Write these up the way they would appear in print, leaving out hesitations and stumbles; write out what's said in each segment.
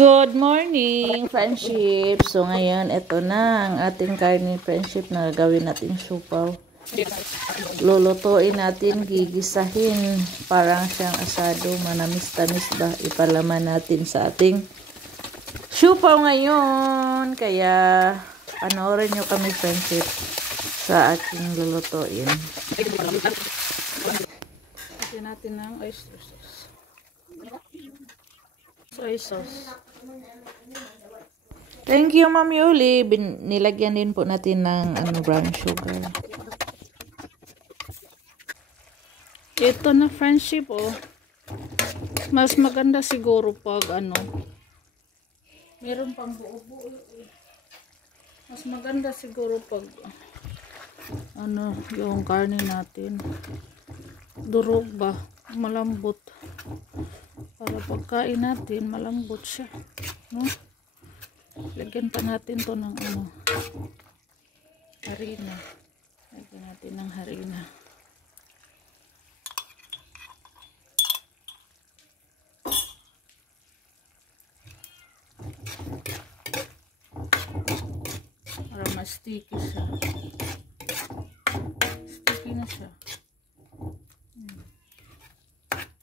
Good morning, friendship. So, ngayon, ito na ang ating karne, friendship, na gagawin natin supaw. Lulutuin natin, gigisahin. Parang siyang asado, manamis-tamis ba? Ipalaman natin sa ating supaw ngayon. Kaya, panoorin nyo kami, friendship, sa ating lulutuin. Lagyan natin ng oyster sauce. Soy sauce. Thank you, Ma'am Yuli. Nilagyan din po natin ng brown sugar. Ito na, friendship, oh. Mas maganda siguro pag meron pang buo-buo. Mas maganda siguro pag yung karne natin. Durog ba? Malambot. Para pagkain natin, malambot siya. No? Lagyan pa natin to ng harina. Lagyan natin ng harina. Para mas sticky siya. Sticky na siya.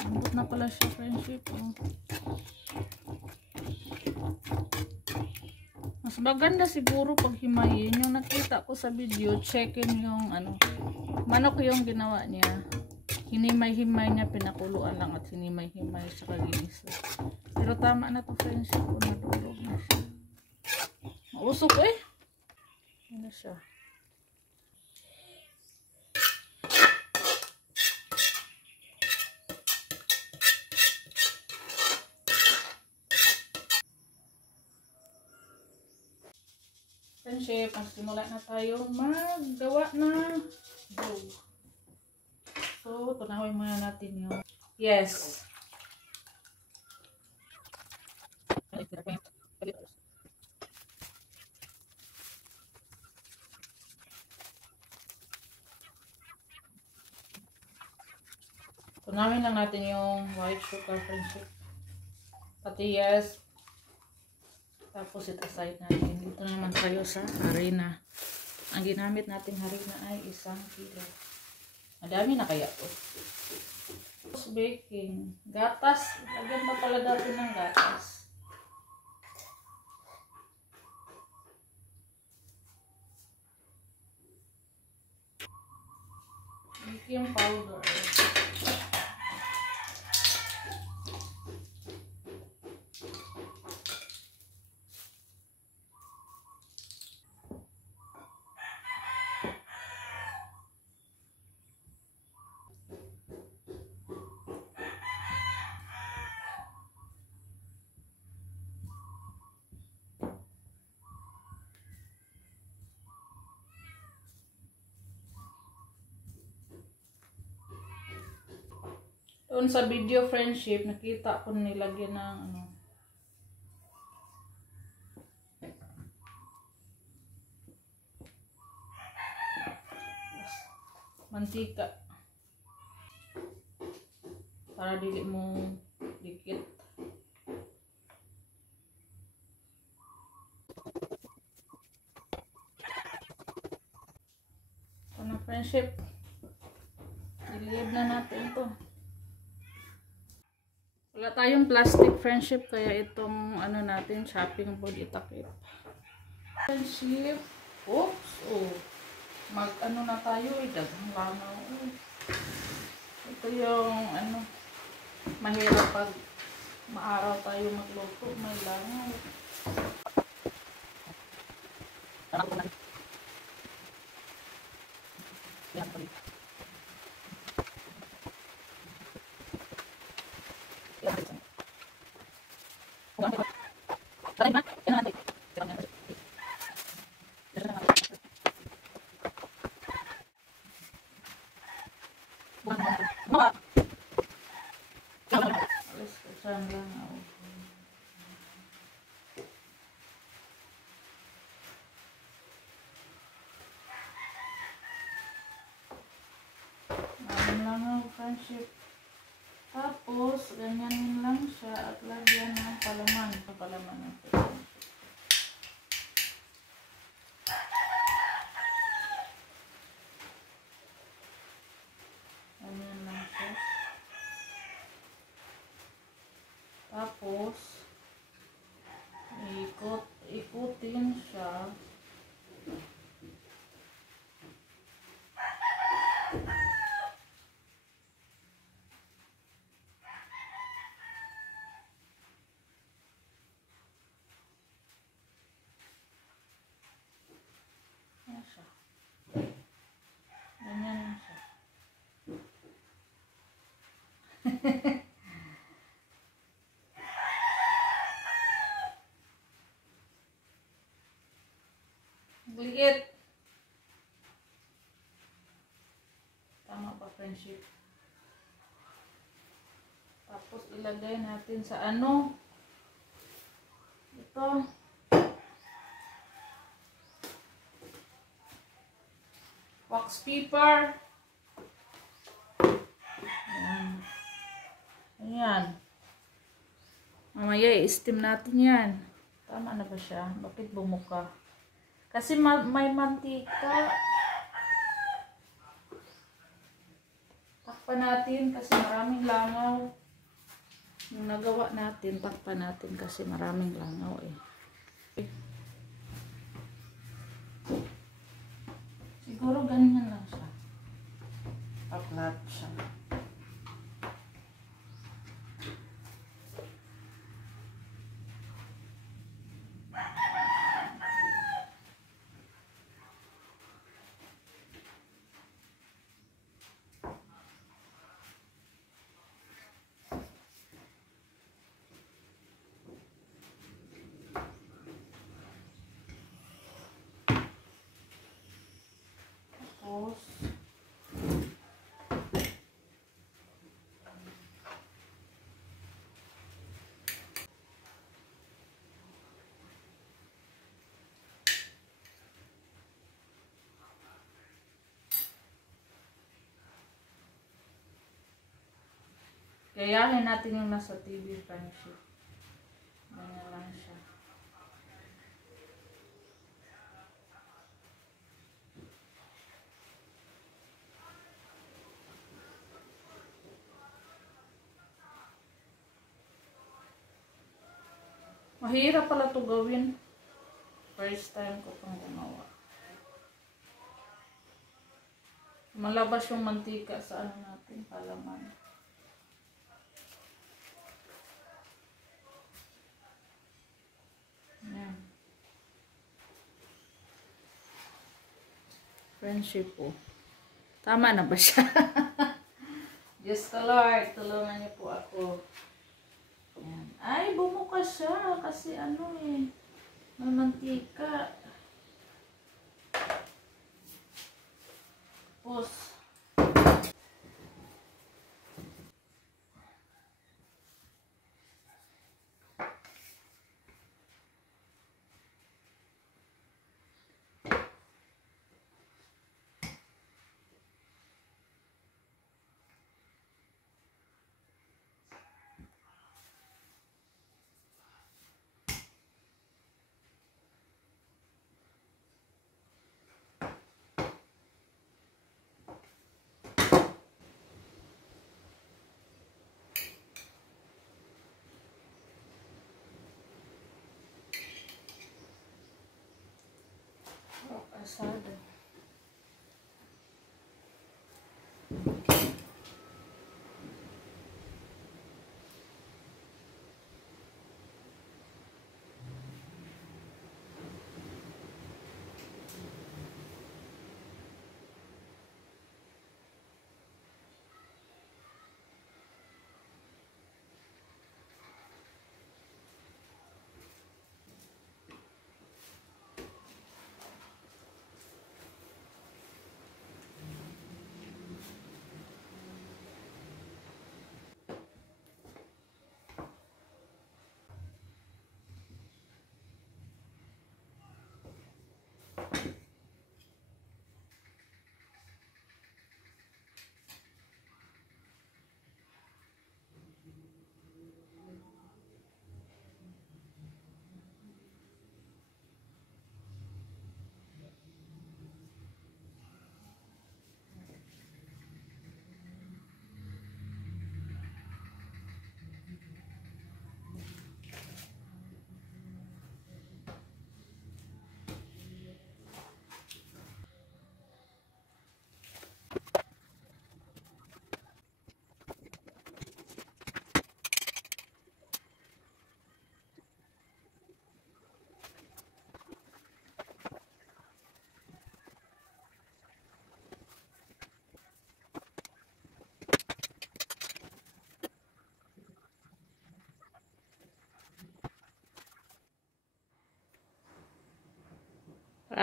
Lambot na pala siya, friendship. Oh. Mas maganda siguro pag himayin. Yung nakita ko sa video, checkin yung manok yung ginawa niya. Hinimay-himay niya, pinakuluan lang at hinimay-himay sa kaginisa. Pero tama na to, friendship. Nadurog na siya. Mausok eh. Ano siya? Friendship, magsimula na tayo maggawa ng dough. So, tunawin muna natin yung yes. Tunawin lang natin yung white sugar, friendship. Pati yes. Tapos it aside natin. Dito naman tayo sa harina. Ang ginamit nating harina ay 1 kilo. Madami na kaya to. Tapos baking. Gatas. Lagyan pa pala natin ng gatas. Baking powder. Doon sa video, friendship, nakita ko nilagyan ng mantika para dili mo dikit. Ano, friendship, iliyab na natin to. Wala tayong plastic, friendship, kaya itong natin, chopping board, itakip. Friendship, oops, oh. Na tayo, dagang langaw. Ito yung mahirap pag maaraw tayo magluto, may langaw. Friendship. Tapos, ganyanin lang siya at lagyan ng palaman. Papalaman natin. Ganyan lang siya. Tapos, ikutin siya. Ayan siya. Ganyan lang siya. Liit. Tama pa, friendship. Tapos ilagay natin sa ano. Ito. Wax paper. Ayan. Ayan. Mamaya i-steam natin yan. Tama na ba siya? Bakit bumuka? Kasi may mantika. Takpan natin kasi maraming langaw. Yung nagawa natin, takpan natin kasi maraming langaw eh. Siguro ganyan lang siya. Paklat siya. Tapos, gayahin natin yung nasa TV, friendship. Ganyan lang siya. Mahirap pala ito gawin. First time ko pang gumawa. Malabas yung mantika sa ano natin, palaman. Ayan. Friendship po. Tama na ba siya? Diyos ko Lord, tulungan niyo po ako. Ayan. Ay, bumuka siya kasi ano eh, may mantika. Tapos,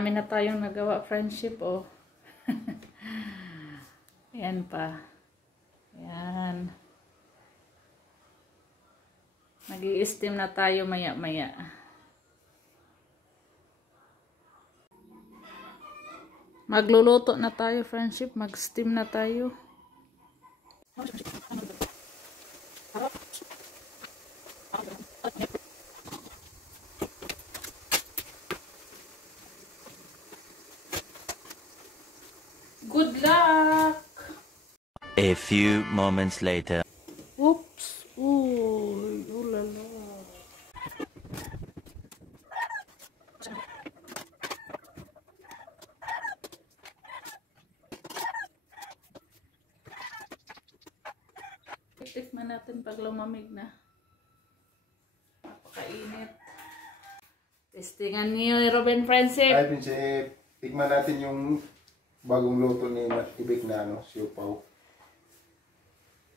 marami na tayong nagawa friendship, oh. Ayan pa. Ayan. Mag-i-steam na tayo maya-maya. Magluluto na tayo, friendship. Mag-steam na tayo. Good luck! A few moments later. Oops! Uy, ulala. Tikman natin pag lumamig na. Napakainit. Testingan niyo ni Robin Friendship. Ay, Prinsip, tikman natin yung bagong luto ni Ibig na siupaw.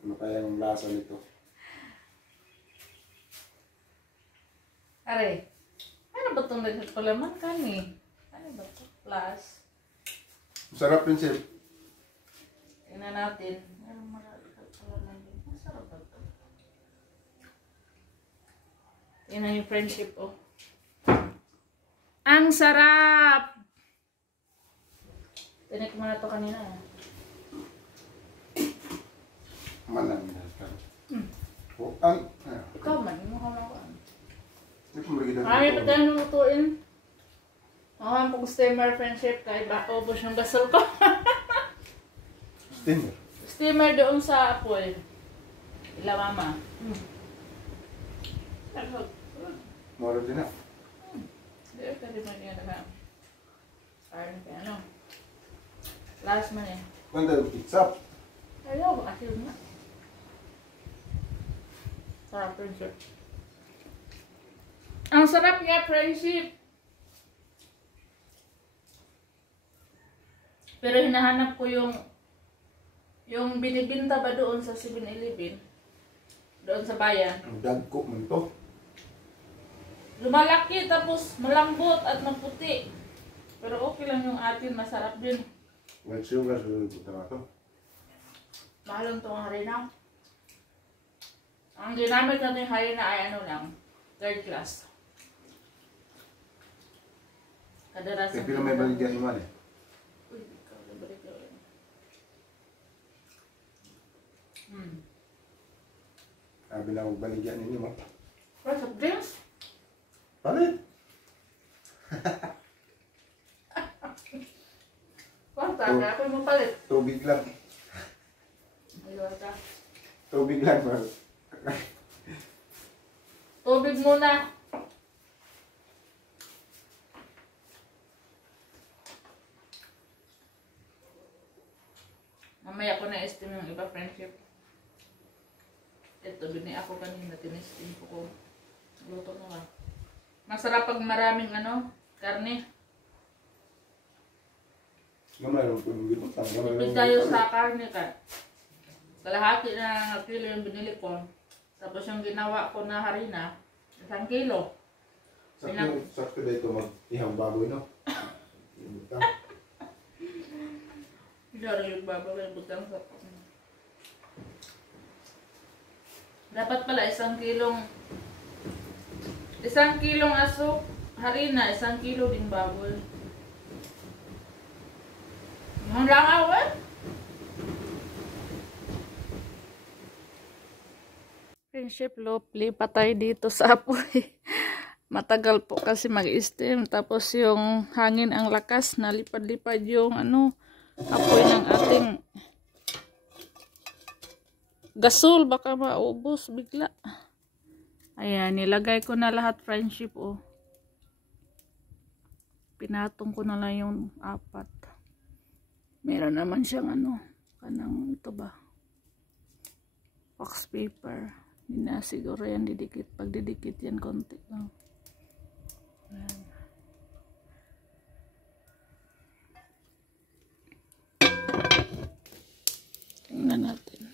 Ano kaya yung lasa nito? Are, ano ba itong nagkakalaman ka ni? Ano ba ito? Plus. Masarap, Prinsip. Tingnan natin. Anong magkakalaman din? Masarap ba ito? Tingnan yung friendship, oh. Ang sarap! Tinik mo na ito kanina. Malang na. Oh, Ikaw man, mo ka lang. Ay, Ay, ba't tayo lutuin? Ako ang pag-steamer friendship kahit baka ubos yung gasol ko. Steamer. Steamer doon sa apoy. Ila mama. Moro din na. Hindi, pwede mo niya na. Parang kaya ano. Last man eh. Ganda yung pizza. Ayaw, asin na. Sarap friendship. Ang sarap niya friendship. Pero hinahanap ko yung binibinta ba doon sa 7-Eleven. Doon sa bayan. Ang dagko man to. Lumalaki tapos malambot at maputi. Pero okay lang yung atin, masarap din. White sugar sa luto na to. Mahal itong harina. Ang ginamit natin yung harina ay ano lang, 3rd class. Kadalasan. Kaya pila may baligyan naman eh. Uy, ikaw na balik lang. Sabi na magbaligyan ninyo mo. Price of drinks? Palit! Kwarta, kaya ako yung mapalit. Tubig lang. Ayun ka. Tubig lang. Tubig muna. Mamaya ko na-estim yung iba friendship. Ito, bini ako kanina, tinestim ko. Luto na lang. Masarap pag maraming karne. Mayroon po yung ginutang. Tipid tayo sa karne ka. Kalahati na kilo yung binili ko. Tapos yung ginawa ko na harina, 1 kilo. Sakto dito mag-ihang baboy, no? Hindi rin yung babawin, butang sa dapat pala 1 kilong asok, harina, 1 kilo din baboy. Yung lang awan. Friendship Lopli, patay dito sa apoy. Matagal po kasi mag-steam. Tapos yung hangin ang lakas, nalipad-lipad yung apoy ng ating gasol. Baka maubos bigla. Ayan, nilagay ko na lahat friendship, oh. Pinatong ko na lang yung 4. Meron naman siyang kanang ito ba? Wax paper. Hindi na siguro yan didikit. Pag didikit yan konti lang. Ayan. Tingnan natin.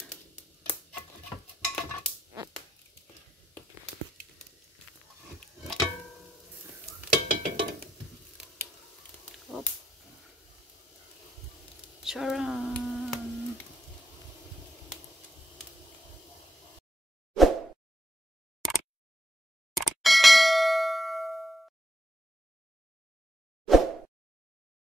Charan!